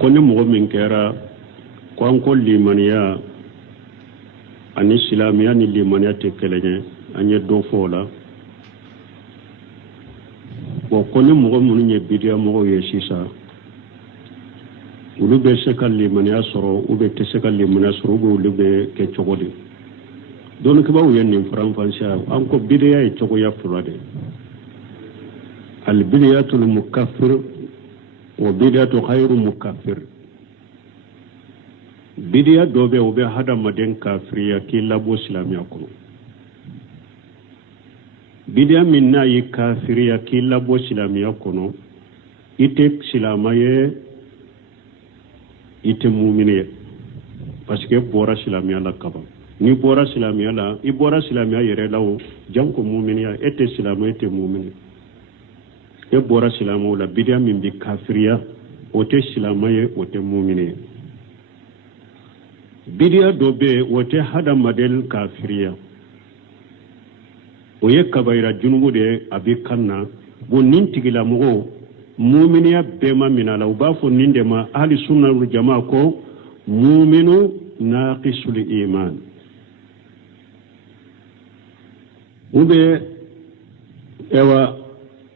kone mogo min kɛra ko an ko limaniya ani silamiya ni limaniya tɛ kelen ye an ye dɔ fɔ o la bon kone mogo minnu ye bidiya mɔgɔw ye sisan olu bɛ se ka limaniya sɔrɔ ou bien tɛ se ka limaniya sɔrɔ ou bien olu bɛ kɛ cogo di dɔnnikibaw ye nin faranfasiya an ko bidiya ye cogoya fila de albidiyatul mukaffir wa bidiyatu khayru mukaffir bidiya dɔ bɛ o bɛ hadamaden kafiriya k'i labɔ silamɛya kɔnɔ bidiya min n'a ye kafiriya k'i labɔ silamɛya kɔnɔ i tɛ silama ye i tɛ mumini ye parce que bɔra silamɛya la kaban ni bɔra silamɛya la i bɔra silamɛya yɛrɛ la o janko muminiya e tɛ silama e tɛ mumini e bɔra silamaw la bidiya min bi kafiriya o tɛ silama ye o tɛ mumini ye bidiya dɔ bɛ yen o tɛ hadamaden kafiriya o ye kabayira junubu de ye a bɛ kan na bon nin tigilamɔgɔw muminiya bɛɛ ma minɛ a la u b'a fɔ nin de ma ahli sunna wal jamaa ko muminu naqisul iman u bɛ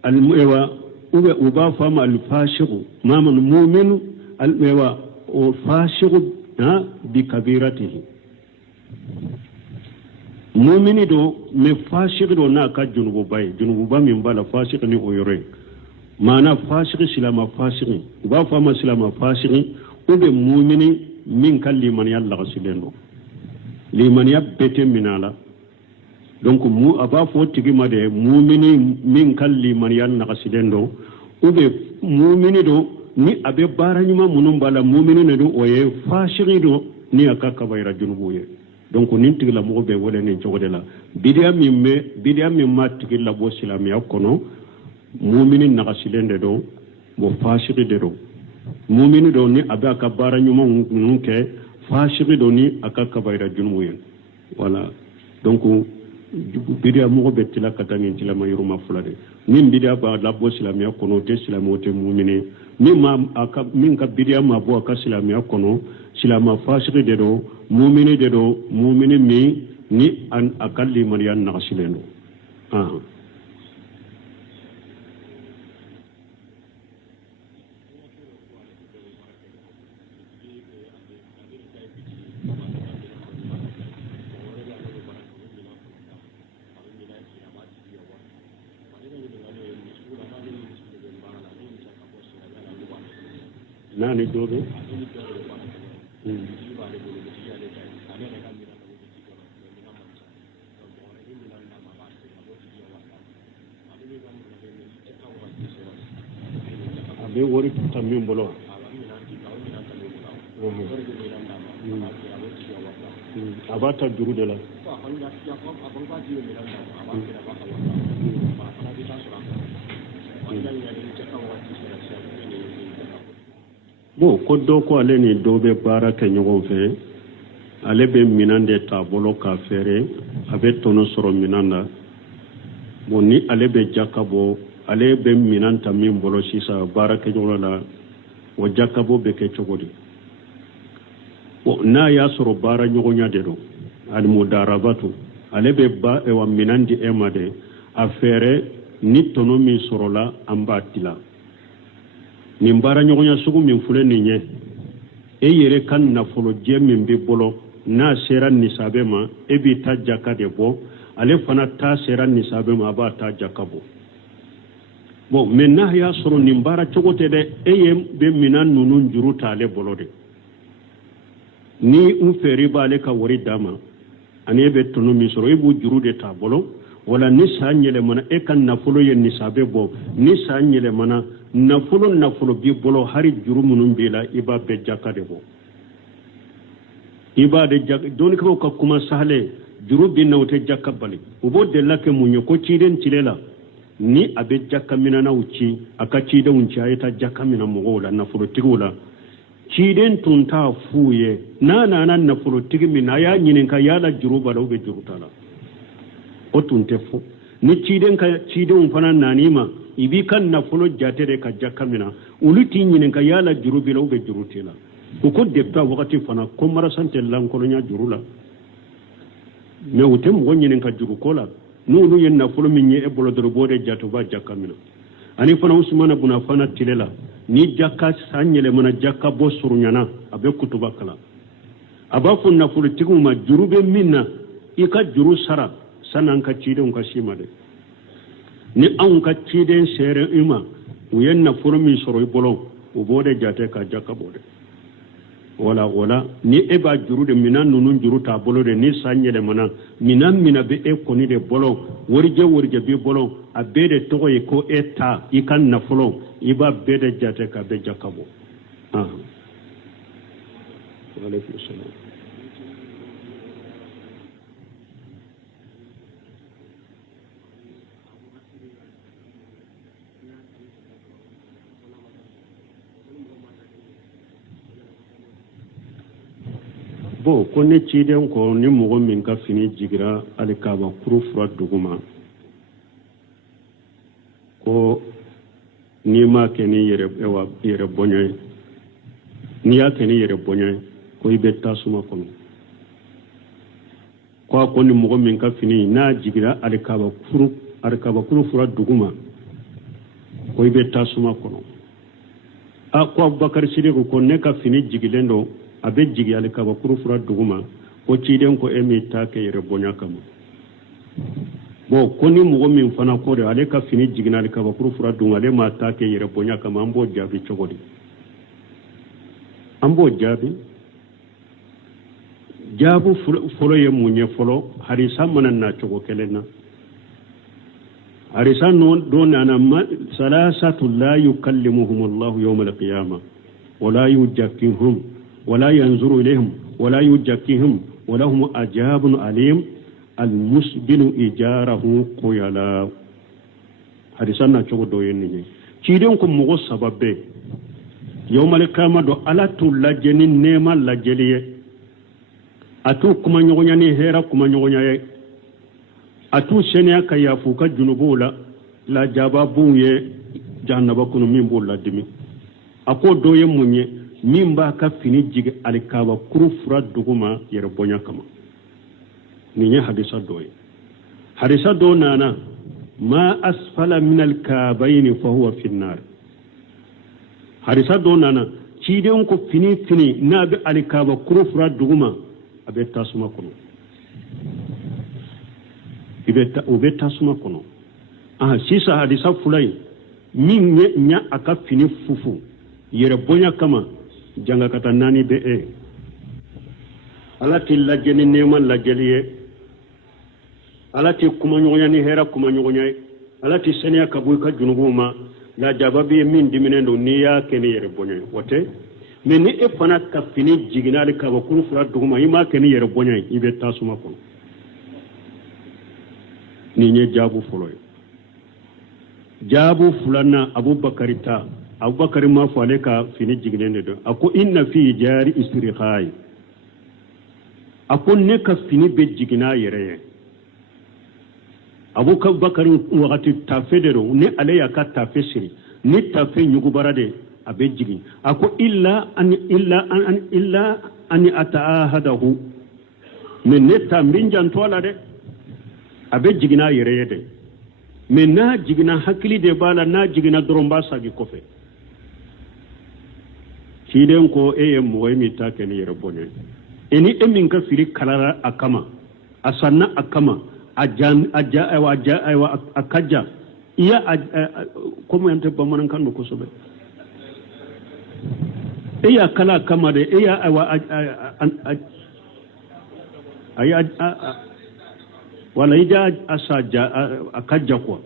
u b'a fɔ a ma alfasiqu maman muminu o fasiqu bi kabiratihi mumini do mais fasiq do n'a ka junububa ye junububa min b'a la fasiq ni o yɔrɔ ye maana fasiq silama fasiq u b'a fɔ a ma silama fasiq ou bien mumini min ka limaniya lagasilen do limaniya bɛɛ tɛ minɛ a la donc a b'a fɔ o tigi ma de mumini min ka limaniya lagasilen do ou bien mumini do ni a bɛ baara ɲuman minnu b'a la mumini de do o ye fasiq do ni a ka kabayira junubu ye donc nin tigilamɔgɔ bɛ wele nin cogo de la bidiya min ma tigi labɔ silamɛya kɔnɔ mumini nagasilen de do bon fasiq de do mumini do ni a bɛ a ka baara ɲuman ninnu kɛ fasiq do ni a ka kabayira junubu ye voilà donc bidiya mɔgɔ bɛ tila ka taa nin tilama yɔrɔma fila de min bidiya b'a labɔ silamɛya kɔnɔ o tɛ silamɛ o tɛ mumini min ka bidiya ma bɔ a ka silamɛya kɔnɔ silama fasiq de do mumini de do mumini min ni a ka limaniya nagasilen do nani dɔ bɛ a bɛ wari ta min bolo a b'a ta juru de la bon ko dɔ ko ale ni dɔ bɛ baara kɛ ɲɔgɔn fɛ ale bɛ minan de t'a bolo k'a feere a bɛ tɔnɔ sɔrɔ minan na bon ni ale bɛ jakabɔ ale bɛ minan ta min bolo sisan baara kɛ ɲɔgɔn la o jakabɔ bɛ kɛ cogo di bon n'a y'a sɔrɔ baara ɲɔgɔnya de don alimudarabatu ale bɛ wa minan di e ma de a feere ni tɔnɔ min sɔrɔla an b'a tila nin baara ɲɔgɔnya sugu min filɛ nin ye e yɛrɛ ka nafolo jɛ min bɛ bolo n'a sera nisabe ma e b'i ta jaka de bɔ ale fana ta sera nisabe ma a b'a ta jaka bɔ bon mais n'a y'a sɔrɔ nin baara cogo tɛ dɛ e ye bɛ minan ninnu juru ta ale bolo de ni n feere b'ale ka wari d'a ma ani e bɛ tɔnɔ min sɔrɔ e b'o juru de t'a bolo wala ni san yɛlɛmana e ka nafolo ye nisabe bɔ ni san yɛlɛmana nafolo b'i bolo hari juru minnu b'i la i b'a bɛɛ jaka de bɔ i b'a de jaka dɔnnikaw ka kuma sahale juru bɛ na o tɛ jaka bali u b'o delila kɛ mun ye ko ciden tile la ni a bɛ jaka minanaw ci a ka cidenw ci a ye taa jaka mina mɔgɔw la nafolotigiw la ciden tun t'a f'u ye n'a nana nafolotigi min a y'a ɲininka yala juru b'a la juru t'a la o tun tɛ fɔ ni cidenw fana nan'i ma ibi kan nafolo jatere ka jakamina uluti nyinen ka yala jurubila ube jurutila ko debta wakati fana ko marasante lankolonya jurula me utem wonyinen ka juru kola nulu yen nafolo minye e bolo dorobode jato ba jakamina ani fana usmana buna fana tilela ni jakka sanyele mana jakka bo surunyana abe kutuba kala aba fun nafolo tiguma jurube minna ika juru sara sanan ka ciden ka shima de ni an ka ciden sere ima uyen nafolo min soro bolo ubode jate ka jakka bode wala ni eba juru de minan nunun juru ta bolo de ni sanyele mana minan mina be e koni de bolo worje be bolo abede togo e ko eta ikan nafolo iba bede jate ka be jakabo alaykum salam bo ko ne ciden ko ni mogo min ka fini jigira alikaba kuru fura duguma ko ni ma ke ni yere bonye ni ya ke ni yere bonye ko ibe tasuma kono ko ni mogo min ka fini na jigira alikaba kuru fura duguma ko ibe tasuma kono ko Abubakar Sidiku ko ne ka fini jigilendo abe jigi alikaba kuru fura duguma ko ciden ko emi take yere bonya kama bo ko ni mogo min fana ko de ale ka fini jigina alikaba kuru fura duguma ale ma take yere bonya kama ambo jabi chogodi ambo jabu folo ye munye folo harisa manan na chogo kelena harisa no dona na salasatu la yukallimuhum Allah yawm al-qiyamah wala yujakkihum ولا ينظر إليهم ولا يزكيهم ولهم عذاب أليم المسبل إجاره قيلا حديثنا تشوف دويني كيدونكم مغو سبب يوم القيامة دو ألا تلاجني نيما لاجليه أتو كما نيغني هيرا كما نيغني أتو سنيا كيافوكا جنوبولا لا جابابوye jahannaba kunu min bolla dimi ako doye munye min ba ka fini jige alikaba kuru fura duguma yere bonya kama ni nya hadisa do nana ma asfala min alkabaini fa huwa fi an-nar hadisa do nana ciden ko fini na be alikaba kuru fura duguma abe tasuma kono ube tasuma kono sisa hadisa fulai min nya aka fini fufu yere bonya kama janga kata nani be alati lajeni neman lajeliye alati kuma nyonya ni hera kuma nyonya alati senya kabuy ka junuguma la jababi min diminendo niya kene yere bonya wote mais ni e fana ka fini jiginali ka bakuru fura duguma ima kene yere bonya ibe tasuma ko ni nye jabu folo jabu fulana Abubakar ma fale ka fini jignende do ako inna fi jari istirkhai ako ne ka fini be jigina yere Abubakar wakati tafedero ne ale ya ka tafesiri ni tafe nyugo barade abe jigi ako illa an ataahadahu men ne tambinjan tola de abe jigina yere de men na jigina hakili de bala na jigina doromba sagi kofe ciden ko eye moy mi ta ken yere bonye eni emin ka firi kalara akama asanna akama akaja iya como yante bamanan kan ko sobe iya kala kama de iya wala ija asaja akaja ko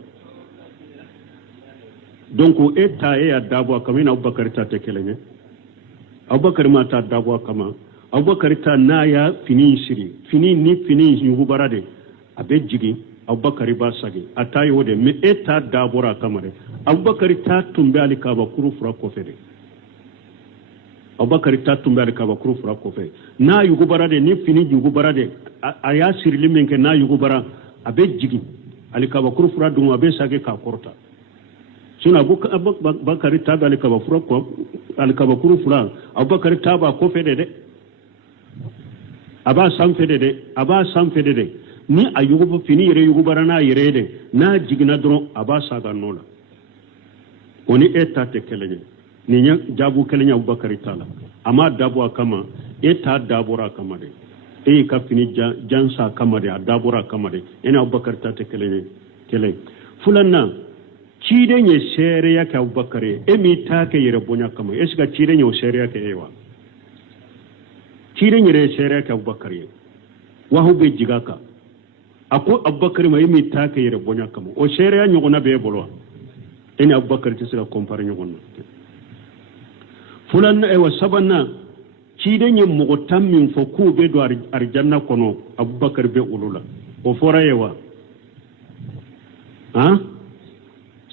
donc eta ya dabo kamina Abubakar ta tekelene Abubakar ma ta dabo kama Abubakar ta na ya fini yugo barade abe jigi Abubakar ba sagi atayi wode me eta dabora kamare Abubakar ta tumbe alika ba kuru fura kofede Abubakar ta tumbe alika ba kuru fura kofe na yugo barade ni fini yugo barade aya sirli menke na yugo bara abe jigi alika ba kuru fura dum abe sagi ka korta suna Abubakar tabi alikabakuru fura Abubakar taba ko fede de aba san fede de ni a yugo fini yere yugo barana yere de na jigina dron aba saga nola oni eta te kelenye ni nya jabu kelenya Abubakar tala ama dabu akama eta dabura kama de ka fini jansa kama de dabura kama de ina Abubakar ta te kelenye kele fulanna ciden ye sere ya ka Abubakar mi ta ke yere bonya kama esga ciden ye sere ya ke ewa ciden ye sere ya ka Abubakar wa hu be jigaka ako Abubakar ma mi ta ke yere bonya kama o sere ya nyogona be bolwa ina Abubakar ta sira compare nyogona fulanna ewa sabanna ciden ye mogo tammin fo ku be do arjanna kono Abubakar be ulula o fora yewa ha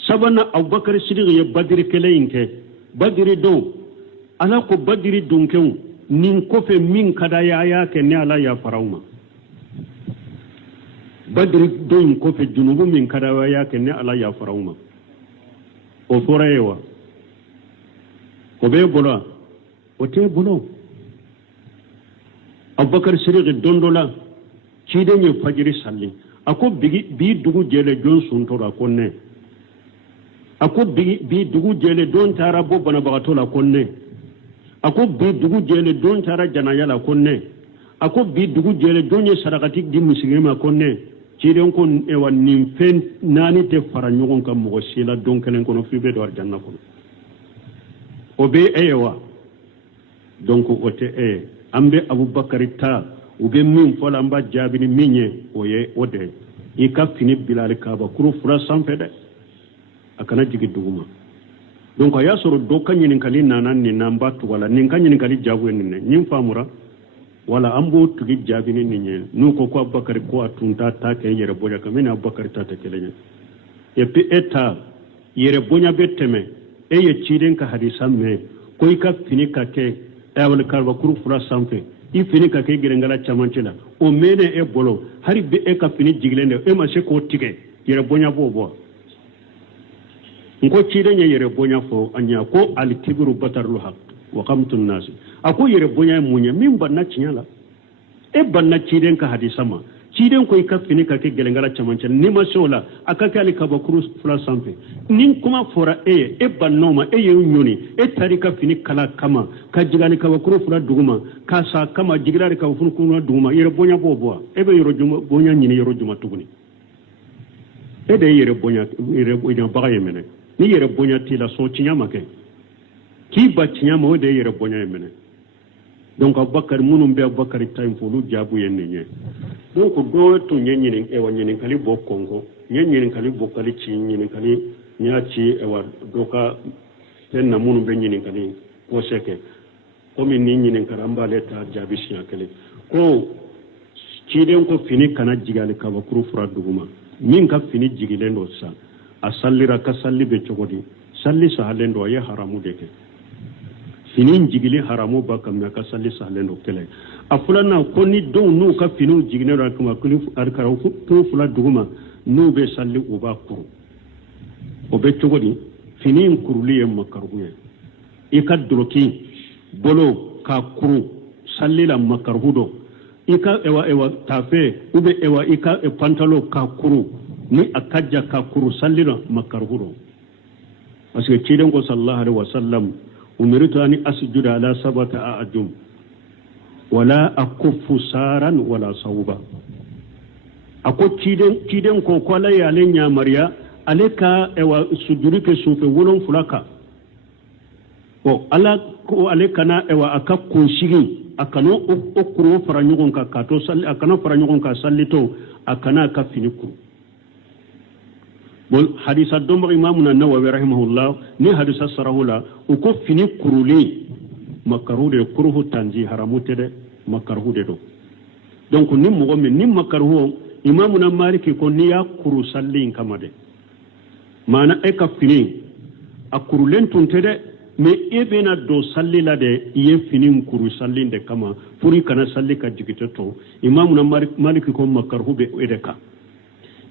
sabana Abubakar Siddiq ye badiri keleinke badiri do ala ko badiri dunkew nin ko fe min kada ya ke ne ala ya farauma badiri do ko fe junubu min kada ya ke ne ala ya farauma o fora yewa ko be bolo o te bolo Abubakar Siddiq dondola ciden ye fajiri salli ako bi dugu jele jon suntora konne ako bi dugu jele don tara bo bana bagato la konne ako bi dugu jele don tara janaya la konne ako bi dugu jele don ye sarakati di muslima konne ciden kon e wan fen nani te fara nyogon kam mo sila don kelen kono fibe do arjanna kono obe ewa donc ote ambe Abubakar ta ube min fola amba jabini minye oye ode ika fini Bilal kaba kuru fura sanfede akana jigi duguma donc aya soro do kanyin kali nanan ni namba tu wala nin kanyin kali jabu ni nin famura wala ambo tugi jabini ninye nuko ko Abubakar ko atunta ta ke yere boja kamena Abubakar ta ta kelenya e pe eta yere bonya beteme ye chiden ka hadisa me ko ika fini ka ke awal karba kuru fura sanfe i fini ka ke girengala chamancela o mene e bolo hari be e ka fini jiglende e ma se ko tike yere bonya bobo ngo chide nye yere bonya fo anya ko al kibru batarul haq wa qamtun nas ako yere bonya munya min banna chinyala e banna chiden ka hadisama ciden ko ka fini ka ke girengala chamancela ni ma sola aka kali ka bakuru fura sanfe nin kuma fora e bannoma e nyoni e tarika fini kala kama ka jigali ka bakuru fura duguma ka sa kama jigilari ka funu kuna duguma yere bonya bobo e be yoro juma bonya nyini yoro juma tuguni e de yere bonya baga yemene ni yere bonya tila so chinyama ke ki ba chinyama o de yere bonya yemene donc Abubakar munum be Abubakar time fo lu jabu yenni donc do to nyenyi e wanyini kali bokongo nyenyi kali bokali chi nyenyi kali nyachi e wa doka tenna munum be nyenyi kali ko seke o min ni nyenyi karamba leta jabi shi akele ko ciden ko fini kana jigali ka bakuru fura duguma min ka fini jigile ndo sa asallira ka salli be chogodi salli sahalendo ya haramu deke fini jigile haramu ba kam na ka salli sahalendo kele afulana ko ni don nu ka fini jigile ra kuma kuli arkara ko fula duguma nu be salli uba kuru o be chogodi fini kuruli e makarhuye ika droki bolo ka kuru salli la makarhudo ika ewa tafe ube ewa ika pantalo ka kuru ni akajja ka kuru salli la makarhudo parce que ciden ko sallallahu alaihi wasallam umirtu an asjuda ala sabata ajum wala akuffu saran wala sauba ako ciden ko kwala ya lenya mariya aleka ewa sujuri ke sufe wolon fulaka o ala ko aleka na ewa akakko shigi akano okuro faranyogon ka kato salli akana faranyogon ka sallito akana ka finiku bol hadisa dombo imamuna nawawi rahimahullah ni hadisa sarahula uko finikuruli makarude kuruhu tanji haramute de makarude do donc ni mo men ni makaruhu imamuna maliki ko ni ya kuru sallin kamade mana e ka fini akurulen tuntede me ebena do sallila de ye fini kuru sallin de kama puri kana salli ka jigite to imamuna maliki ko makaruhu be edeka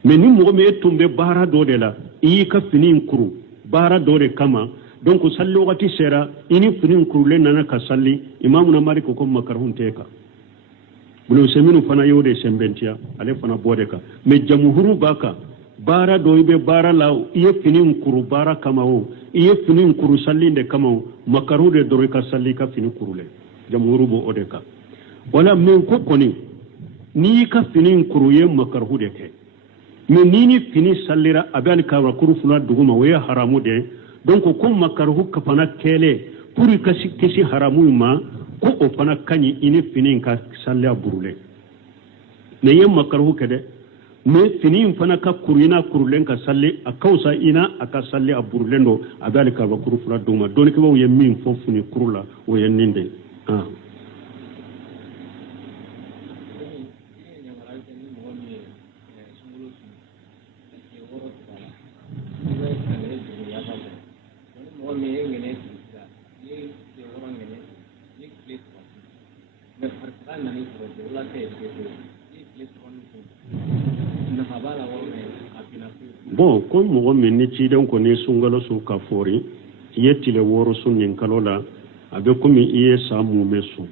me ni mo me tumbe bara do de la yi ka fini kuru bara dore kama donc salli wakati sera ini finin kurule nana ka salli imamuna malik ko makarhun teka bulo seminu fana yode sembentia ale fana bode ka me jamhuru baka bara do ibe bara la iye finin kuru bara kama o iye finin kuru salli de kama o makaru de dore ka salli ka finin kurule jamhuru bo odeka wala men ko koni ni ka finin kuru ye makarhu de ke me nini fini sallira abani ka kuru fula duguma waya haramu de donc ko makarhu ka fana kele puri kisi haramu ma ko o fana kanyi ini finin ka salli burule ne ye makarhu kede me finin fana ka kurina kurulen ka salli a kausa ina aka salli a burulendo abali ka kuru fula duguma don ke wo ye min fo funi kurula wo ye ninde bon ko mo min ni ci den ko ne sungalo su ka fori yettile woro sunnin kalola abe ko mi iye samu mesu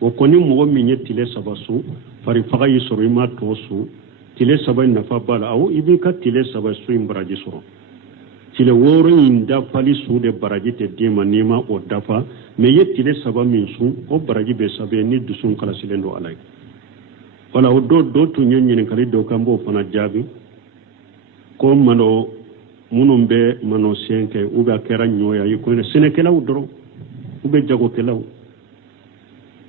o ko ni mo min yettile sabasu fari faga yi soro ma to su tile saba na fa bala aw ibi ka tile saba su imbaraji soro tile woro inda fali su de baraji te dima nima o dafa me yettile saba min su o baraji be sabe ni dusun kala silendo alay wala o do to nyenyen kali do kambo fana jabi ko mano munum be mano senke uga kera nyoya yi ko ne senekelaw doro ube jago kelaw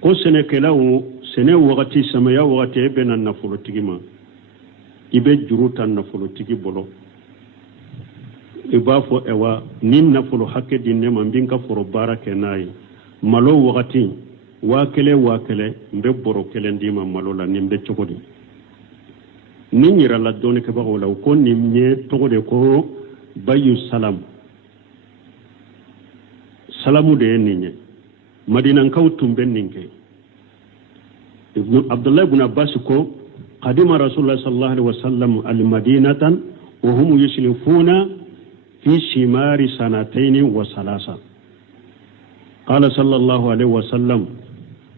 ko senekelaw sene wakati samaya wakati be nan nafulo tigima ibe juruta nafulo tigi bolo iba fo ewa nin nafulo hakke dinne man binka foro barake nayi malo wakati wakele mbe boro kele ndima malo la nimbe chokodi ninyira la doni ke bago la ko nimye togode ko bayu salamu de ninye madina kaw tumben ninke ibn abdullah ibn abbas ko qadima rasulullah sallallahu alaihi wasallam al madinatan wa hum yuslifuna fi shimari sanatayn wa salasa qala sallallahu alaihi wasallam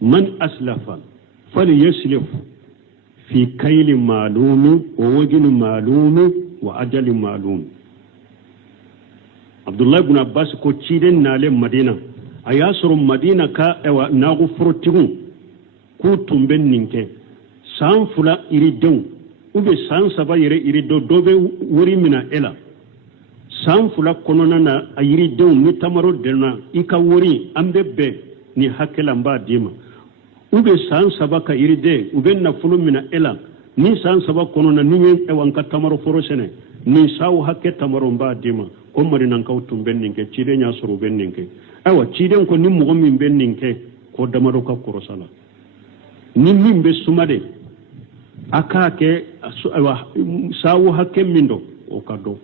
man aslafa falyaslif في كيل معلوم ووجن معلوم وأجل معلوم عبد الله بن عباس كو تشيدن نالي مدينة أياسر مدينة كا اوا ناغو فرتيغو كو تومبن نينكي سان فلا إريدون وبي سان سبا يري إريدو دوبي وري منا إلا سان فلا كونونا إريدون نتامرو دلنا إيكا وري أمبي ni hakela mba dima ube san saba ka iride ube na fulu mina ela ni san saba kono na ninye ewanka tamaro forosene ni sawu hakke tamaro mba dima ko mari nan kaw tumben ninke cide nya suru ben ninke awa cide ko ni mo min ben ninke ko damaro ka korosala ni min be sumade akake awa sawu hakke mindo o kado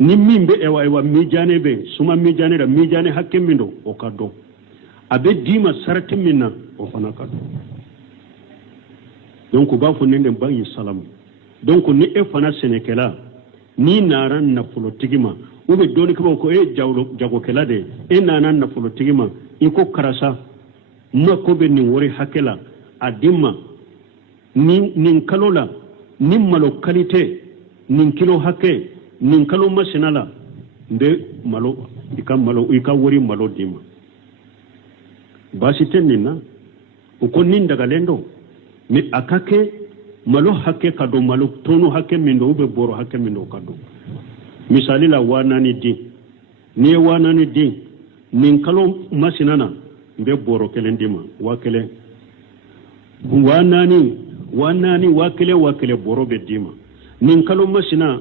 ni min be ewa mijane be suma mijane da mijane hakke mindo o kado abe dima sarati minna o fana ka donc ba fo nende bangi salam donc ni e fana senekela ni naran na fulo tigima ube doni ko e jago kela de e nanan na fulo tigima iko karasa mako be ni wori hakela adima nin kalola nin malo kalite nin kilo hake nin kalo masinala nde malo ika wori malo dima basi tenina uko nin daga lendo mi akake malo hake kado malo tono hake mindo ube boro hake mindo kado misali la wanani di ni wanani di nin kalo masinana mbe boro kelendima wakele wanani wakele boro be dima nin kalo masina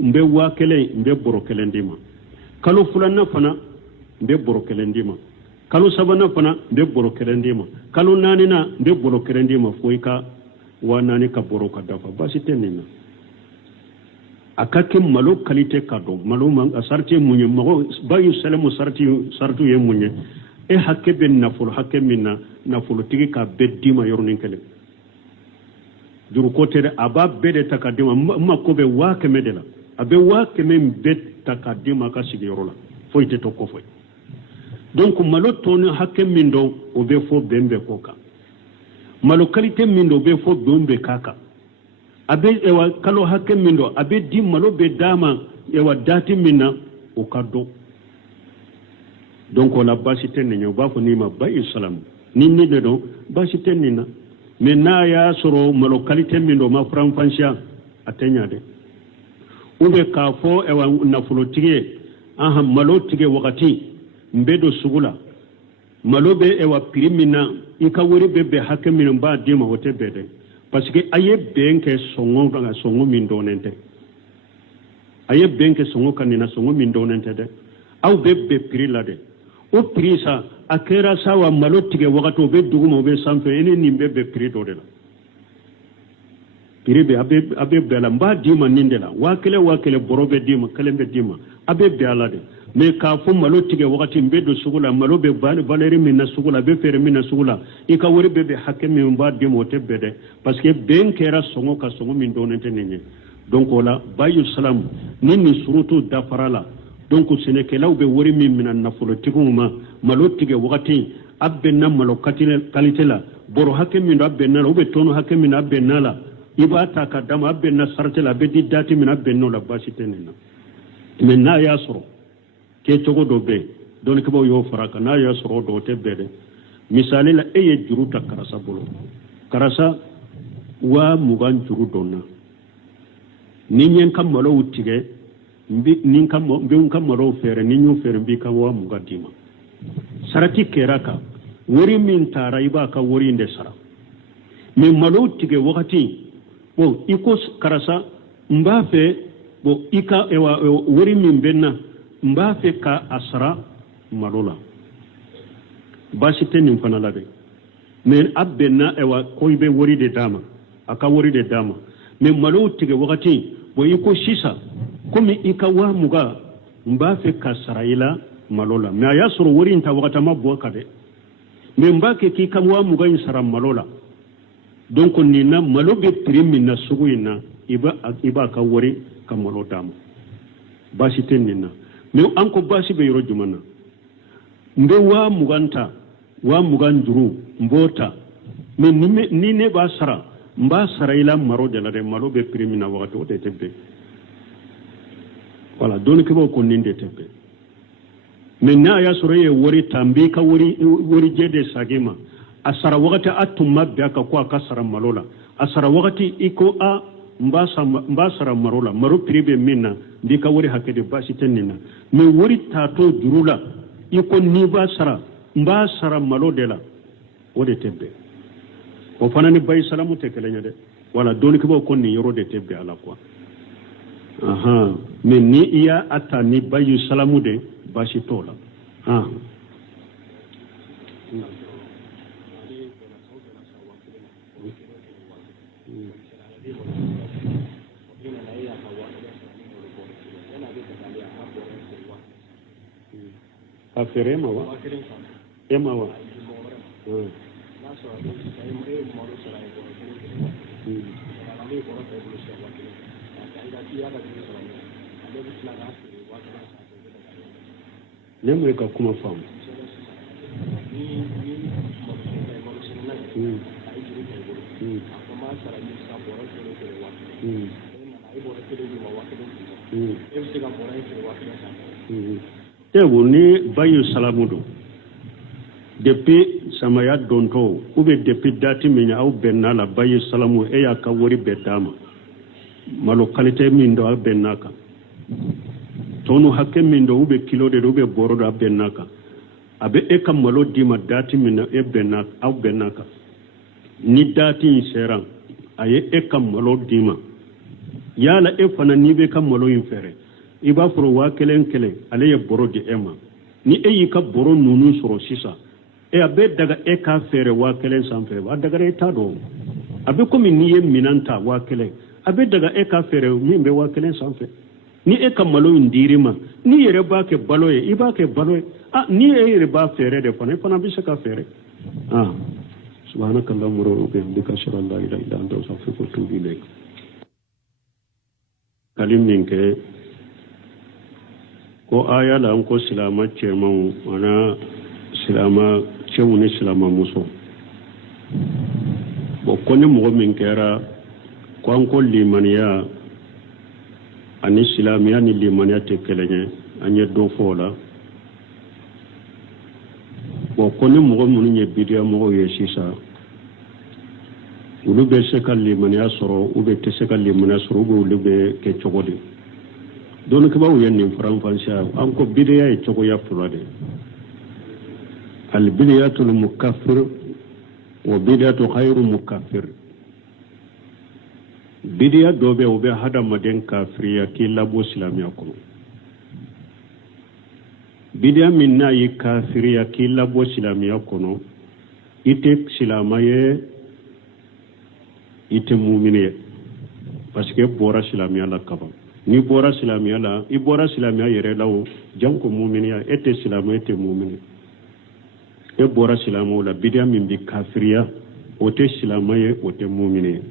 mbe wakele mbe boro kelendima kalo fulana fana mbe boro kelendima kalo sabana fana mbe boro kelendima kalo nanina mbe boro kelendima foika wanani ka boro ka dafa basi tenina akake malo kalite kado malo man asarti munye mago bayu salamu sartu ye munye e hakke ben nafulu hakke minna nafulu tigi ka beddima yornin kele duru kotere aba bede takadima makko be wake medela abe wa kemen bet takadima ka sigiyoro la fo ite to ko fo donc malo ton hakke min do o be fo bembe koka malo kalite min do be fo bembe kaka abe ewa kalo hakke min do abe di malo be dama ewa dati minna o kaddo donc on a basité ni ba fo ni ma ba islam ni de do basité ni na mais na ya soro malo kalite min do ma franfancia atenya de ube ka fo ewa na fulo tige aha malo tige wakati mbedo sugula malo be ewa pirimina ika wori be hakke min ba dima wote bede parce que aye benke songo nga songo min donente aye benke songo kanina songo min donente de aw be pirila de o prisa akera sawa malo tige wakati be dugumo be sanfe ene nimbe be pri do de la piribe abe bela mba dima nindela wakele borobe dima kalembe dima abe bela de mais ka fo malo tige wakati mbedo sugula malo be valeri minna sugula be fere minna sugula ika wori be hakke min mba dima wote bede parce que ben kera songo ka songo min donente nenye donc wala bayu salam nini surutu dafarala donc sene kelaw be wori min minna nafulo tiguma malo tige wakati abbe na malo kalite la boro hakke min abbe na ube tono hakke min abbe na la iba ta ka dama abbe na sartela be di dati min abbe no la basite nena mais na ya soro ke togo do be don ke bo yo faraka na ya soro do te be de misali la eye juruta karasa bolo karasa wa mugan juru donna ni nyen kam malo utige mbi nin kam mbi kam malo fere ni nyu fere mbi ka wa mugadima sarati keraka wori min tara iba ka wori inde sara mais malo utige wakati bo iko karasa mbafe bo ika ewa wori min benna mbafe ka asra malola basite nim fana labe mais abbenna ewa koybe wori de dama aka wori de dama mais malo tige wakati bo iko sisa komi ika wa muga mbafe ka saraila malola mais ya soro wori nta wakata mabbo kade mais mbake ki kam wa muga insara malola donc nina malo be primi na suguina iba ka wori ka malo dama basite nina mais anko basi be yoro jumana mbe wa muganta wa muganjuru mbota mais ni ne ba sara mba sara ila maro de la de malo be primi na wakati o de tebe voilà donc ke ko ninde tebe mais na ya soro ye wori tambi ka wori jede sagema asara wakati atumma biaka kwa kasara malola asara wakati iko a mbasara marola maro pribe minna ndika wori hakede basi tenina me wori tato jurula iko ni basara mbasara malodela wode tebbe o fanani bay salamu tekelenya de wala doni ko ko ni yoro de tebbe ala quoi aha me ni iya atani bayu salamu de basi tola afere mawa emawa nemre ka kuma famu ewo ni bayu salamudo depuis samaya donto ube depuis dati minya au benala bayu salamu e ya ka wori bedama malo kalite min do bennaka tonu hakke min do ube kilo de ube borodo bennaka abe e kam malo dima dati minna e bennaka au bennaka ni dati seran aye e kam malo dima yala e fana ni be kam malo infere iba furo wa kelen ale ye boro di ema ni e yi ka boro nunu soro sisa e abe daga e ka fere wa kelen sanfere wa daga e ta do abe komi ni ye minanta wa kelen abe daga e ka fere min be wa kelen sanfere ni e ka malo indirima ni yere ba ke baloye iba ke baloye ni e yere ba fere de fana bi ka fere subhanakallahumma wa bihamdika ashhadu an la ilaha illa anta astaghfiruka wa atubu ilayk kalim min kɛ ko aya la an ko silama cɛmanw ana silama cɛw ni silama muso bon ko ni mɔgɔ min kɛra ko an ko limaniya ani silamiya ni limaniya tɛ kelen ye an ye dɔ fɔ o la bon ko ni mɔgɔ minnu ye bidiya mɔgɔw ye sisan olu bɛ se ka limaniya sɔrɔ u bɛ tɛ se ka limaniya sɔrɔ u olu bɛ kɛ cogo di dɔnnikibaw ye nin faranfasiya an ko bidiya ye cogoya fila de albidiyatul mukaffir wa bidiyatu khayru mukaffir bidiya dɔ bɛ u bɛ hadamaden kafiriya k'i labɔ silamiya kɔnɔ bidiya min n'a ye kafiriya k'i labɔ silamiya kɔnɔ i tɛ silama ye i tɛ mumini ye parce que bɔra silamiya la kaban ni bɔra silamiya la i bɔra silamiya yɛrɛ la o janko muminiya e tɛ silama e tɛ mumini e bɔra silamaw la bidiya min bi kafiriya o tɛ silama ye o tɛ mumini ye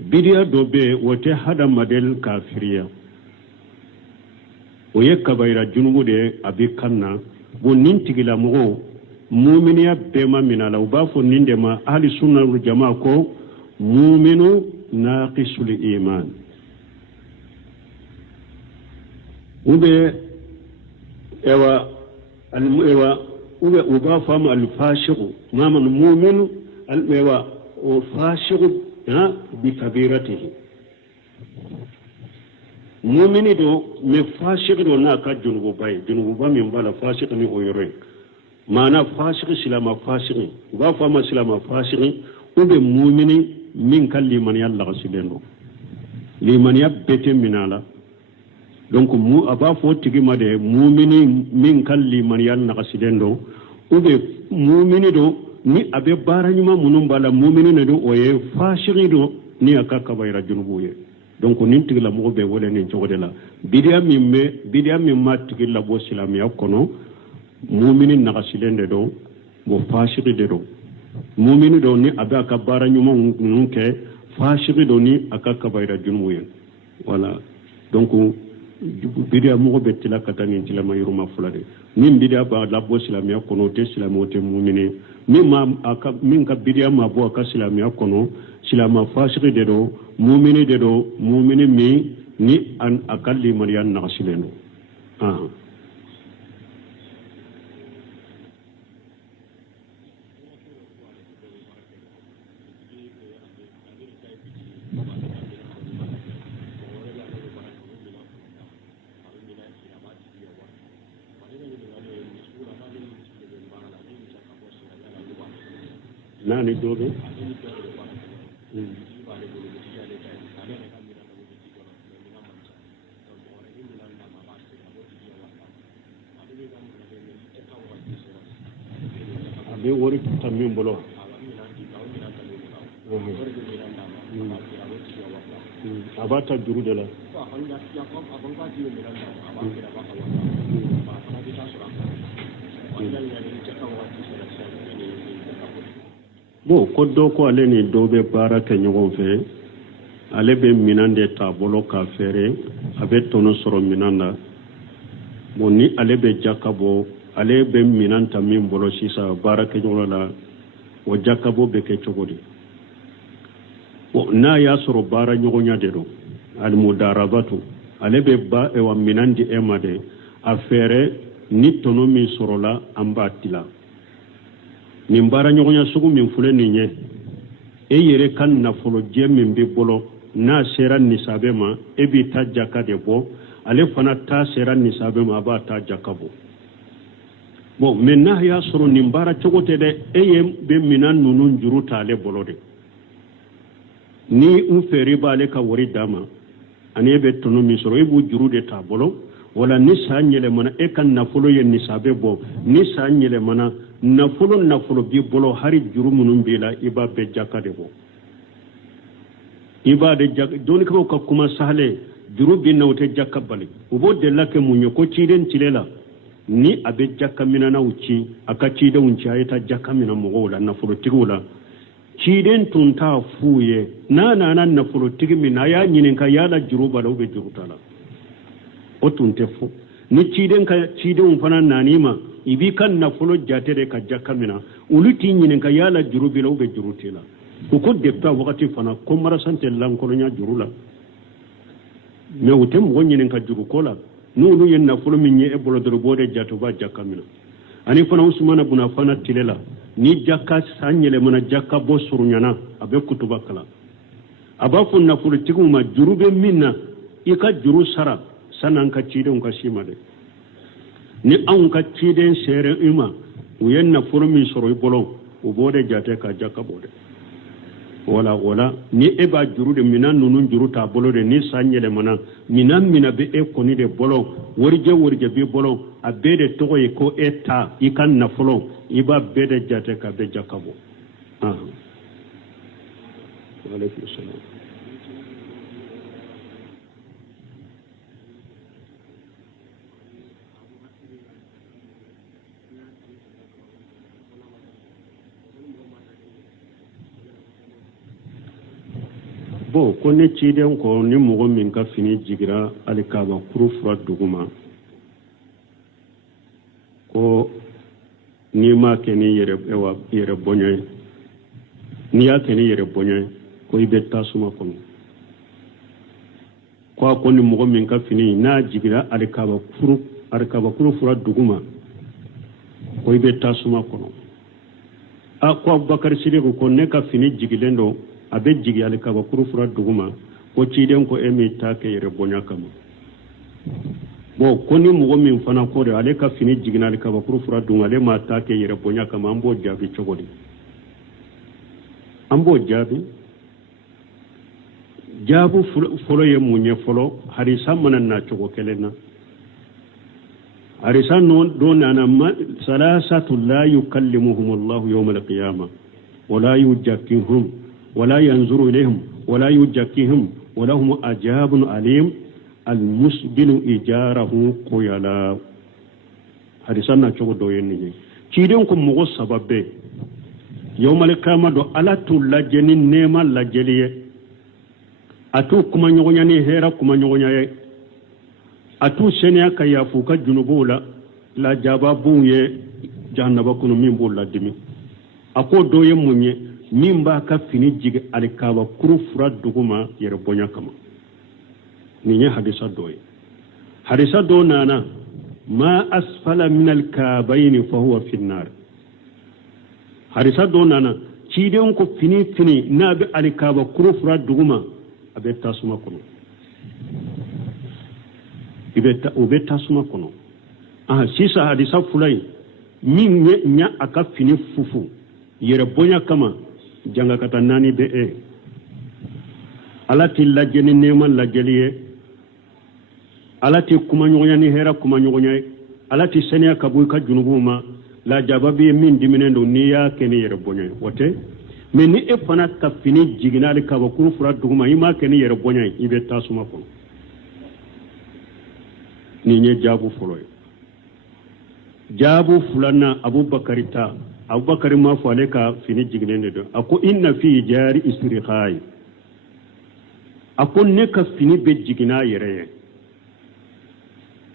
bidiya dɔ bɛ yen o tɛ hadamaden kafiriya o ye kabayira junubu de ye a bɛ kan na bon nin tigilamɔgɔw muminiya bɛɛ ma minɛ a la u b'a fɔ nin de ma ahli sunna wal jamaa ko muminu naqisul iman u bɛ u b'a fɔ a ma alfasiqu maman muminu o fasiqu bi kabiratihi mumini do mais fasiq do n'a ka junububa ye junububa min b'a la fasiq ni o yɔrɔ ye maana fasiq silama fasiq u b'a fɔ a ma silama fasiq u bɛ mumini min ka limaniya lagasilen do limaniya bɛɛ tɛ minɛ a la donc a b'a fɔ o tigi ma de mumini min ka limaniya lagasilen do u bɛ mumini do ni a bɛ baara ɲuman minnu b'a la mumini de do o ye fasiq do ni a ka kabayira junubu ye donc nin tigilamɔgɔ bɛ wele nin cogo de la bidiya min ma tigi labɔ silamiya kɔnɔ mumini nagasilen de do bon fasiki de do mumini do ni a bɛ a ka baara ɲuman ninnu kɛ fasiki do ni a ka kabayira junubu ye voilà donc bidiya mɔgɔ bɛ tila ka taa nin tilama yɔrɔma fila de min bidiya b'a labɔ silamiya kɔnɔ o tɛ silamɛ o tɛ mumini min ka bidiya ma bɔ a ka silamiya kɔnɔ silama fasiki de do mumini de do mumini min ni a ka limaniya nagasilen do nani dobe abe wori tammin bolo abata juru de la bon ko dɔ ko ale ni dɔ bɛ baara kɛ ɲɔgɔn fɛ ale bɛ minan de ta bolo k'a feere a bɛ tɔnɔ sɔrɔ minan na bon ni ale bɛ jakabɔ ale bɛ minan ta min bolo sisan baara kɛ ɲɔgɔn la o jakabɔ bɛ kɛ cogo di bon n'a y'a sɔrɔ baara ɲɔgɔnya de don alimudarabatu ale bɛ wa minan di e ma de a feere ni tɔnɔ min sɔrɔla an b'a tila nin baara ɲɔgɔnya sugu min filɛ nin ye e yɛrɛ ka nafolo jɛ min bɛ bolo n'a sera nisabe ma e b'i ta jaka de bɔ ale fana ta sera nisabe ma a b'a ta jaka bɔ bon mais n'a y'a sɔrɔ nin baara cogo tɛ dɛ e ye bɛ minan ninnu juru ta ale bolo de ni n feere b'ale ka wari d'a ma ani e bɛ tɔnɔ min sɔrɔ e b'o juru de t'a bolo wala ni san yɛlɛmana e ka nafolo ye nisabe bɔ ni san yɛlɛmana nafolo b'i bolo hari juru minnu b'i la i b'a bɛɛ jaka de bɔ i b'a de jaka dɔnnikaw ka kuma sahale juru b'i na o tɛ jaka bali u b'o delila kɛ mun ye ko ciden tile la ni a bɛ jaka minanaw ci a ka cidenw ci a ye taa jaka mina mɔgɔw la nafolotigiw la ciden tun ta fuye na nafolo tigi min na ya nyinin ka yala juru bala ube juru tala o tun te fu ni ciden fana nanima ibi kan nafolo jatere ka jakamina ulu ti nyinin ka yala juru bila ube juru tela ko depta wakati fana ko marasante lankolonya juru la me utem mo nyinin ka juru kola nulu yen nafolo min ye ebolo doro bode jato ba jakamina ani fana Usman ibn Affan tilela ni jakka sanyele mana jakka bo surunyana abe kutuba kala aba fun nafolo tiguma jurube minna ika juru sara sanan ka ciden ka shima de ni an ka ciden sere ima uyen nafolo min soro bolon o bode jate ka jakka bode wala ni eba juru de minan nunun juru ta bolo de ni sanyele mana mina be e koni de bolo worje be bolo abede togo e ko eta ikan na folo iba bede jate ka be jakabo alaykum salam bo ko ne ciden ko ni mogo min ka fini jigira alikaba kuru fura duguma ko ni ma ke ni yere bonye ni ya ke ni yere bonye ko ibe tasuma kono ko ni mogo min ka fini na jigira alikaba kuru fura duguma ko ibe tasuma kono ko Abubakar Sidiq ko ne ka fini jigilendo abe jigi alikaba kuru fura duguma ko ciden ko emi take yere bonya kama bo ko ni mogo min fana ko de ale ka fini jigina alikaba kuru fura duguma ale ma take yere bonya kama ambo jabi chogodi ambo jabu folo ye munye folo harisa manan na chogo kelena harisa non donana salasatu la yukallimuhum Allah yawm al-qiyamah wala yujakkihum ولا ينظر إليهم ولا يجكيهم ولهم عذاب أليم المسبل إجاره قيلا حديثنا شو دويني كيدونكم مغو سبب يوم القيامة دو ألا تلاجني نيما لاجلية أتو كما نيغني هيرا كما نيغني أتو سنيا كيافوكا جنوبولا لا جابابوية جهنم كنو مين بولا دمي أكو دوين مني min ba ka fini jigi alikaba kuru fura duguma yere bonya kama ni nya hadisa do nana ma asfala min alkabaini fa huwa fi an-nar hadisa do nana ciden ko fini na bi alikaba kuru fura duguma abe tasuma kono ube tasuma kono sisa hadisa fulai min nya aka fini fufu yere bonya kama janga kata nani be alati lajeni neman lajeliye alati kuma nyonya ni hera kuma nyonya alati senya kabuy ka junubuma la jababi min diminendo niya keni yere bonya wote mais ni e fana ka fini jiginali ka ba kuru fura duguma ima keni yere bonya ibe tasuma ko ni nye jabu fuloy jabu fulana Abubakar ma fale ka fini jignende do ako inna fi jari isrikhai ako ne ka fini be jigina yere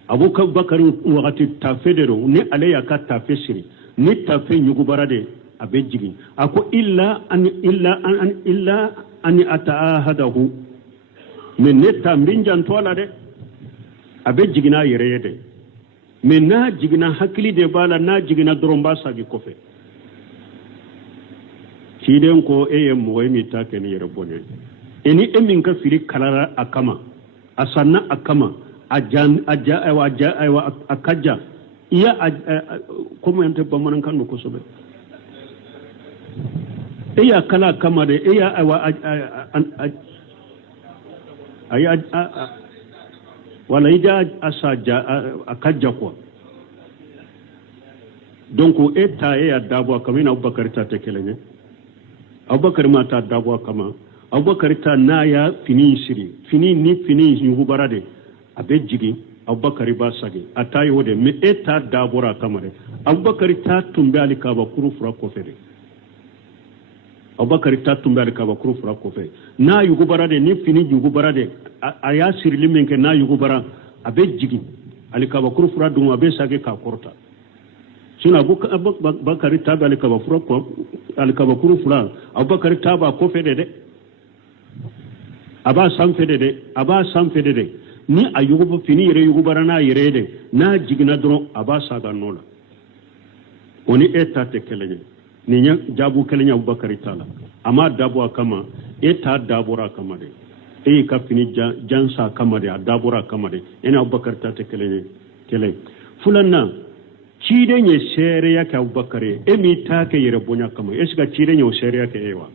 Abubakar wakati tafedero ne ale ya ka tafesiri ne tafe nyugo barade abe jigin ako illa an ataahadahu men ne tambinjan tola de abe jigina yere de men na jigina hakili de bala na jigina doromba sagi kofe ciden ko eye moy mi take ni yere bonye eni emin ka firi kalara akama asanna akama akaja iya como ente bamanan kan ko sobe iya kala kama de iya wala ija asaja akaja ko donc eta ya dabo kamina Abubakar ta tekelene Abubakar ma ta dabo kama Abubakar ta na ya fini yugo barade abe jigi Abubakar ba sage atayi wode me eta dabora kamare Abubakar ta tumbe alika ba kuru fura ko fere abubakar ta tumbe alikaba kuru fura kofe na yugu bara de ni fini yugu bara de a ya sirili min ke na yugu bara a bɛ jigi alikaba kuru fura dun a bɛ sage k'a kɔrɔta sinon abubakar ta bɛ alikaba kuru fura abubakar ta b'a kɔfɛ de dɛ a b'a sanfɛ de dɛ ni a yugu fini yɛrɛ yugu bara n'a yɛrɛ ye de n'a jiginna dɔrɔn a b'a saga nɔ la o ni e ta tɛ kelen ye nin ye jaabu kelen ye abubakar ta la a ma dabɔ a kama e ta dabɔra a kama de e y'i ka fini jansa a kama de a dabɔra a kama de e ni abubakar ta tɛ kelen filanan ciden ye seereya kɛ abubakar ye e m'i ta kɛ yɛrɛ bonya kama est ce que ciden ye o seereya kɛ e wa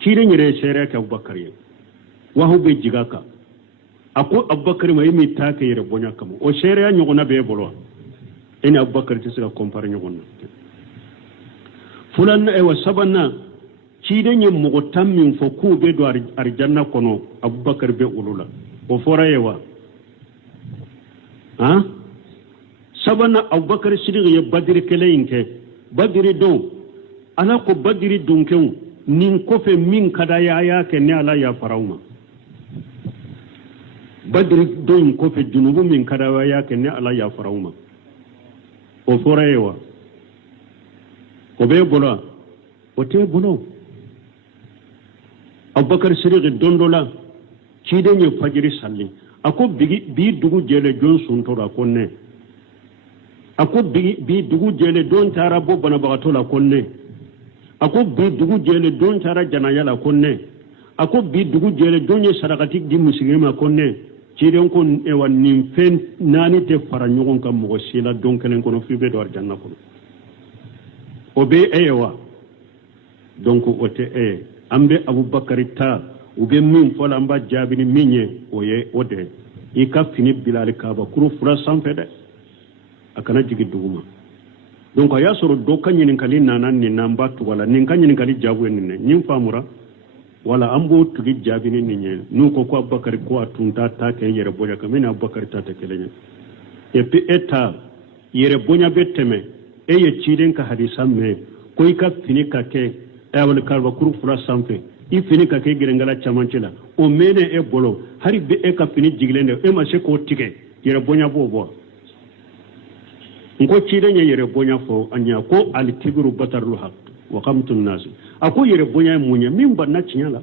ciden yɛrɛ ye seereya kɛ abubakar ye wahu bɛ jigin a kan a ko abubakar ma e m'i ta kɛ yɛrɛ bonya kama o seereya ɲɔgɔnna bɛ e bolo wa e ni abubakar tɛ se ka compare ɲɔgɔn na fulan wa sabanna ciden ye mɔgɔ 10 min fɔ k'u bɛ don arijanna kɔnɔ abubakar bɛ olu la o fɔra ye wa han sabanna abubakar sidiq ye badiri kɛlɛ in kɛ badiri don ala ko badiri dunkenw nin kɔfɛ min ka d'a ye a y'a kɛ ni ala yafara u ma badiri don in kɔfɛ junubu min ka d'a ye a y'a kɛ ni ala yafara u ma o fɔra ye wa o b'e bolo wa o t'e bolo abubakar sidiq don dɔ la ciden ye fajiri salli a ko bi dugu jɛlen jɔn suntora a ko ne a ko bi dugu jɛlen don taara bɔ banabagatɔ la ko ne a ko bi dugu jɛlen don taara janaya la ko ne a ko bi dugu jɛlen don ye sarakati di misikini ma ko ne ciden ko wa nin fɛn 4 tɛ fara ɲɔgɔn kan mɔgɔ si la don kelen kɔnɔ f'i bɛ don arijanna kɔnɔ o bɛ e ye wa donc o tɛ e ye an bɛ abubakar ta u bɛ min fɔ la an b'a jaabi ni min ye o ye o de i ka fini bila alikaba kuru fura sanfɛ dɛ a kana jigin duguma donc a y'a sɔrɔ dɔ ka ɲininkali nana nin na an b'a tugu a la nin ka ɲininkali jaabu ye nin ye nin faamura wala an b'o tigi jaabi ni nin ye n'u ko ko abubakar ko a tun t'a ta kɛ yɛrɛ bonya kan min ni abubakar ta tɛ kelen ye et puis e ta yɛrɛ bonya bɛ tɛmɛ e ye ciden ka hadisa mɛn ko i ka fini ka kɛ alikaba kuru fura sanfɛ i fini ka kɛ gɛrɛngala camancɛ la o mɛnɛ e bolo hali bi e ka fini jigilen de e ma se k'o tigɛ yɛrɛ bonya b'o bɔ nko ciden ye yɛrɛ bonya fɔ a ɲa ko alitibiru batarul haq wa qamtun nas a ko yɛrɛ bonya ye mun ye min banna tiɲɛ la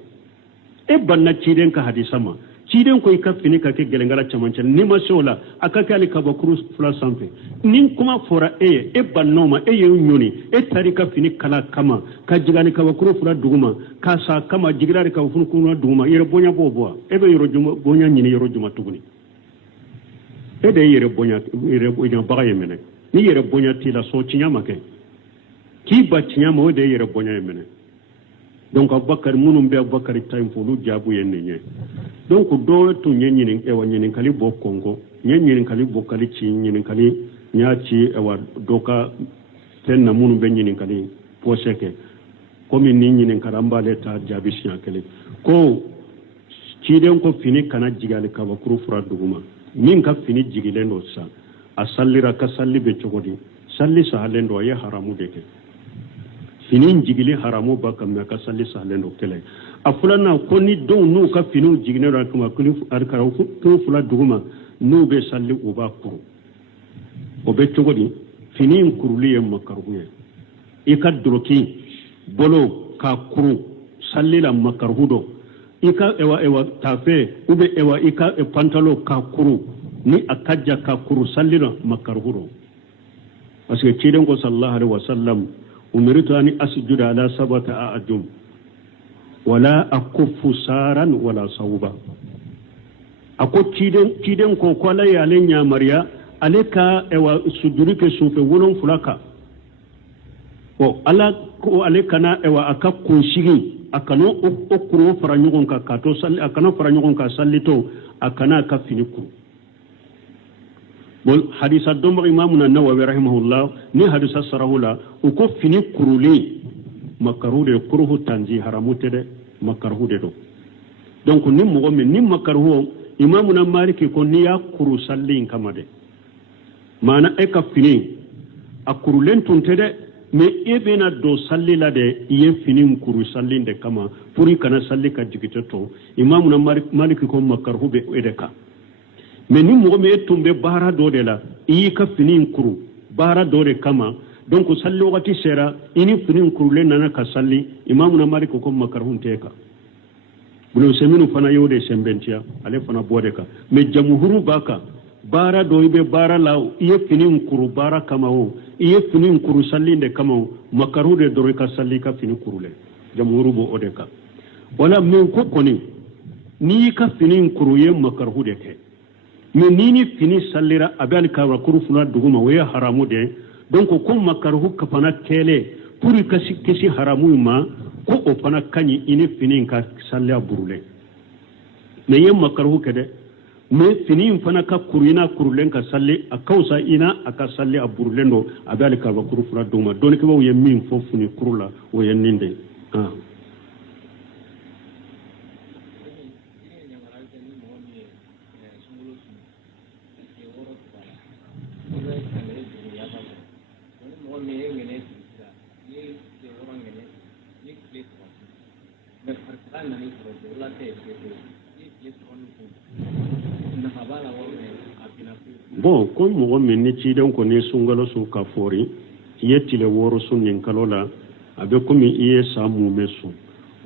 e banna ciden ka hadisa ma ciden ko i ka fini ka kɛ gɛlɛngala camancɛ ni ma se o la a ka kɛ alikaba kuru fila sanfɛ ni kuma fɔra e ye e bann'o ma e ye ɲɔni e taara i ka fini kala kama ka jigin alikaba kuru fila duguma k'a sa kama jigira alikaba kuru fila duguma yɛrɛ bonya b'o bɔ wa e bɛ yɔrɔ bonya ɲini yɔrɔ juma tuguni e de ye yɛrɛ bonyabaga ye minɛ ni yɛrɛ bonya t'i la so tiɲɛ ma kɛ k'i ba tiɲɛ ma o de ye yɛrɛ bonya ye minɛ donc abubakar minnu bɛ abubakar ta in fɔ olu jaabu ye nin ye donc dɔw tun ye ɲininkali bɔ kɔnkɔ n ye ɲininkali bɔkali ci ɲininkali n y'a ci dɔ ka fɛn na minnu bɛ ɲininkali pɔsɛ kɛ komi ni ɲininkali an b'ale ta jaabi siɲɛ kelen ko ciden ko fini kana jigin alikaba kuru fura duguma min ka fini jigilen don sisan a sallira ka salli bɛ cogo di salli sahalen don a ye haramu de kɛ fini jigilen haramu ba kan mɛ ka salli sahalen don kɛlɛ a filanan ko ni denw n'u ka finiw jiginnen don a kama alikaba kuru fila duguma n'u bɛ salli u b'a kuru o bɛ cogo di fini in kuruli ye makaruhu ye i ka doloki bolo k'a kuru salli la makaruhu dɔ i ka tafe ou bien i ka pantalon k'a kuru ni a ka ja k'a kuru salli la makaruhu dɔ parce que ciden ko sallallahu alaihi wasallam umiritu an asjuda ala sabata a'jum wala akuffu saran wala sauba ako ciden ko ko ala ya le nyamariya ale ka sujuri ke sufe wolon fulaka o ala ko ale kana aka kunsigi akano okuru fara ɲɔgɔn kan ka to salli akana fara ɲɔgɔn kan sallito akana ka fini kuru bol hadisa domba imamuna nawawi rahimahullah ni hadisa sarahula uko fini kuruli makaruhu de kuruhu tanzi haramu tede makaruhu de do donc ni mogo men ni makaruhu imamuna maliki ko ni ya kuru salli kamade mana e ka fini akurulen tun tede me ebena do salli la de iye fini kuru salli de kama puri kana salli ka jigite to imamu na maliki ko makarhu be edeka me ni mo me tumbe bara do de la iye ka fini kuru bara do de kama donc salli wakati sera ini fini kuru le nana ka salli imamu na maliki ko makarhu teka bulo seminu fana yode sembentia ale fana bodeka me jamhuru baka bara do ibe bara la iye fini kuru bara kama o iye fini kuru salli de kama o makaru de do ka salli ka fini kuru le jamhuru bo odeka wala men ko koni ni ka fini kuru ye makaru de ke me ni fini sallira abal ka kuru funa duguma we haramu de donc ko makaru ka fana kele puri kasi haramu ma ko o fana kanyi ini fini ka salli aburule me ye makaru kede me fini fana ka kurina kurulen ka salli a kausa ina aka salli a burlendo a bali ka ba kuru fura duma don ke ba ye min fo funi kurula o ye ninde bon ko mo min ni ci den ko ne sungalo su ka fori yettile woro sunnin kalola abe komi iye samu mesu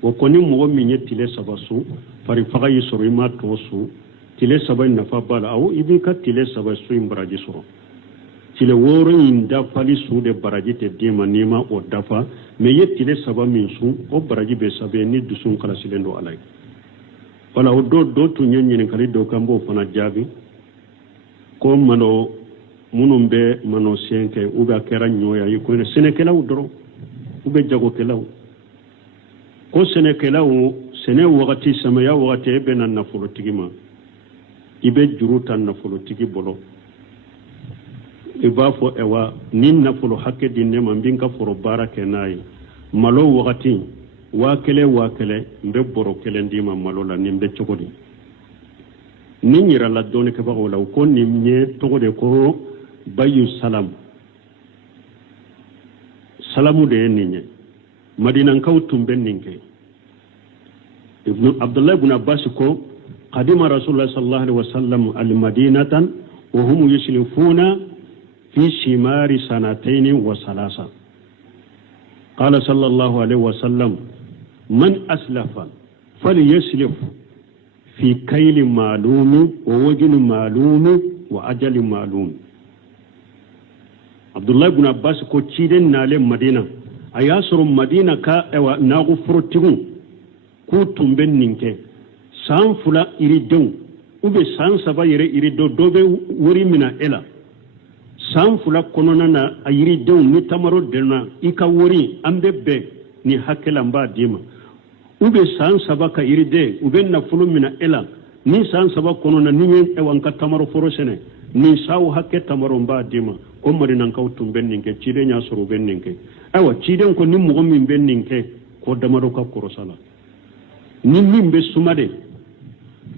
o koni mo min yettile sabasu fari faga yi soro ma to su tile sabay nafa bala aw ibi ka tile sabay su imbaraji soro tile woro inda fali su de baraji te dima nima o dafa me yettile saba min su o baraji be sabe ni dusun kala silendo alay wala o do to nyenyen kali do kambo fana jabi ko mano munum be mano senke ube akera nyoya yi ko ne senekelaw doro ube jago kelaw ko senekelaw sene wakati samaya wakati be nan nafolo tigima ibe juruta nafolo tigi bolo iba fo ewa nin nafolo hakke dinne man binka foro barake nayi malo wakati wakele mbe boro kele ndima malo la nimbe chokodi ni nyira la doni ke bago la ko ni nye to de ko bayu salamu de ni nye madina kaw tumben ninke ibn abdullah ibn abbas ko qadima rasulullah sallallahu alaihi wasallam al madinatan wa hum yuslifuna fi shimari sanatayn wa salasa qala sallallahu alaihi wasallam man aslafa falyaslif في كيل معلوم ووجن معلوم وأجل معلوم عبد الله بن عباس كو تشيدن نالي مدينة أياسر مدينة كا اوا ناغو فروتيغون كو تومبن نينكي سان فلا إريدون وبي سان سبا يري إريدو دوبي وري منا إلا سان فلا كونونا إريدون نتامرو دلنا إيكا وري أمبي بي ni hakela mba dima ube san saba ka iride ube na fulu mina ela ni san saba kono na ninye e wanka tamaro forosene ni sawu hakke tamaro mba dima ko mari nan kaw tumben ninke cide nya soro ben ninke awa cide ko ni mo min ben ninke ko damaro ka korosala ni mimbe sumade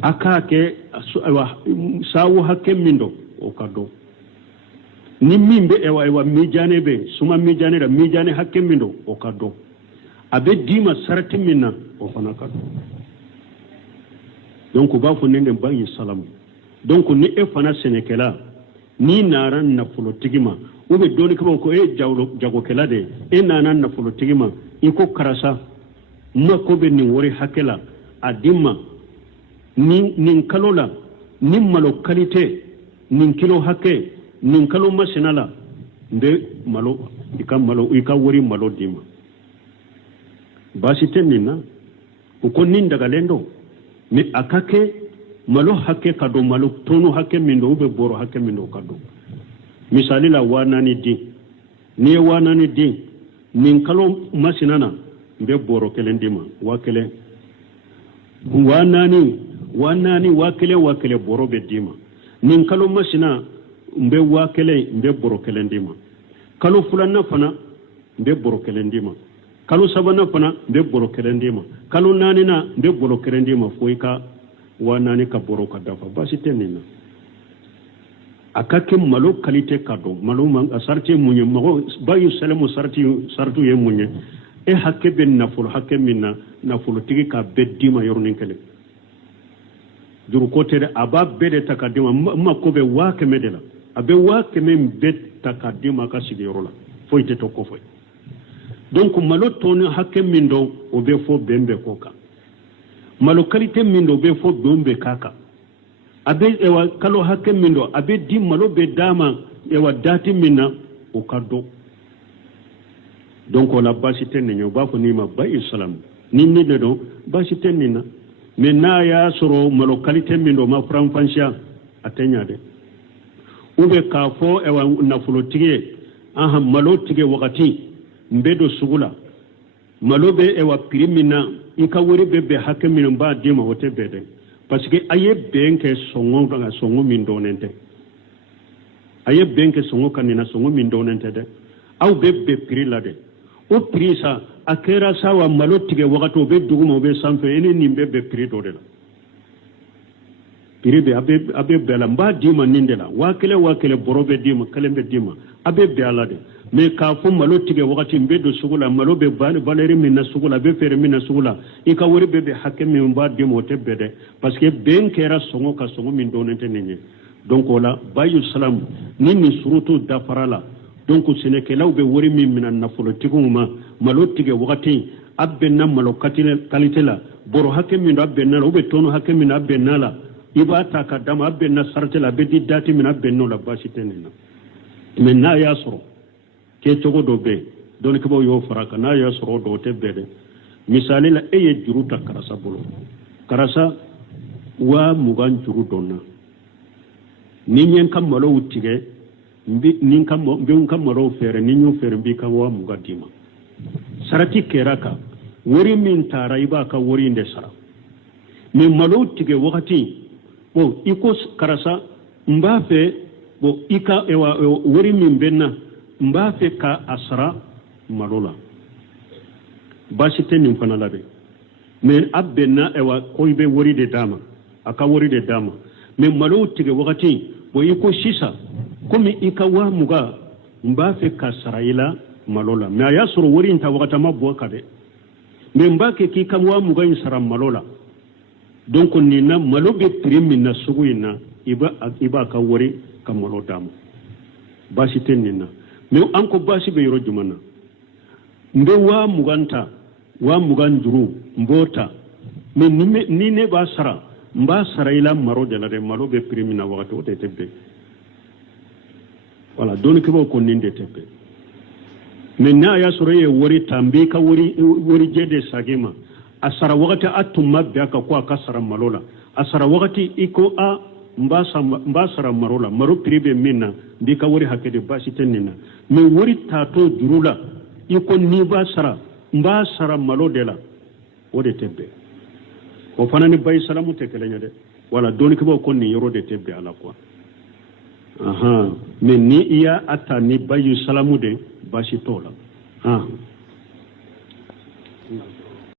akake sawu hakke mindo o kado ni mimbe ewa mijane be suma mijane da mijane hakke mindo o kado abe dima sarati minna o fana kado donc ba fo nende bangi salam donc ni e fana senekela ni naran na fulo tigima ube doni ko ko e jago kela de e nanan na fulo tigima iko karasa mako be ni wori hakela adima nin kalola nin malo kalite nin kilo hake nin kalo masinala mbe malo ika wori malo dima basi tenina uko nin daga lendo mi akake malo hake kado malo tono hake mindo ube boro hake mindo kado misali la wanani di ni wanani di nin kalo masinana mbe boro kelendima wakele wanani wakele boro be dima nin kalo masina mbe wakele mbe boro kelendima kalo fulana fana mbe boro kelendima kalo sabana fana mbe boro kelendima kalo nanina mbe boro kelendima foika wanani ka boro ka dafa basi tenina akake malo qualité kado malo man asarti munye mago bayu salamu sartu ye munye e hakke ben nafulu hakke minna nafulu tigi ka beddima yornin kele juru kotere aba bede takadima ma ko be wake medela abe wake men bet takadima ka sigi yorola foyte to ko foy donc malo toni hakke min do o be fo bembe koka malo qualité min do be fo bembe kaka abe ewa kalo hakke min do abe di malo be dama ewa dati minna o kaddo donc la basité ne ba ko ni ma ba islam ni de do basité ni na mais na ya soro malo qualité min do ma franfancia atenya de ube ka fo ewa nafulo tige aha malo tige wakati mbedo sugula malobe ewa pirimina ika wori bebe hakke min ba dima wote bede parce que aye benke songo nga songo min donente aye benke songo kanina songo min donente de aw bebe piri la de o piri sa akera sawa malo tige wakato be duguma be sanfe ene ni bebe piri do de la piri be abe bela mba dima nindela wakele borobe dima kalembe dima abe bela de mais ka fo malo tige wakati mbedo sugula malo be valeri minna sugula be fere minna sugula ika wori be hakke min ba dimo tebede parce que ben kera songo ka songo min donente nenye donc wala bayu salam nini surutu dafarala donc sene ke law be wori min minna nafulo tiguma malo tige wakati abbenna malo qualité la boro hakke min abbenna o be tono hakke min abbenna la iba ta kadama abbenna sartela be di dati min abbenno la basitenena mais na ya soro ke cogo do be don ke bo yo faraka na ya soro do te be de misali la eye juruta karasa bolo karasa wa mugan juru donna ni nyen kam malo utige mbi nin kam malo fere ni nyu fere mbi kan wa mugadima sarati keraka wori min tara iba ka wori inde sara mais malo utige wakati bo iko karasa mbafe bo ika ewa wori min benna mba fe ka asra malola basite nim fana labe mais abbenna ewa koybe wori de dama aka wori de dama mais malo tige wakati bo yiko sisa komi ikawa muga mba fe ka saraila malola mais ya suru wori nta wakata mabbo kade mais mba ke ki kamwa muga insara malola donc nina malo be primi na suguina iba ka wori ka malo dama basite nina mais anko basi be yoro jumana mbe wa muganta wa mugan juru mbota mais ni ne ba sara mba sara ila maro de la de malo be primina wakati o tebe voilà donc ke ko ninde tebe mais na ya soro ye wori tambi ka wori jede sagema asara wakati atumma be aka ko aka sara malola asara wakati iko a mbasara marola maro pribe minna bika wori hakede basi tenina me wori tato jurula iko ni mbasara malo dela wode tebbe o fanani bay salamu tekelenya de wala doni ko ko ni yoro de tebbe ala quoi aha me ni iya ata ni bayu salamu de basi tola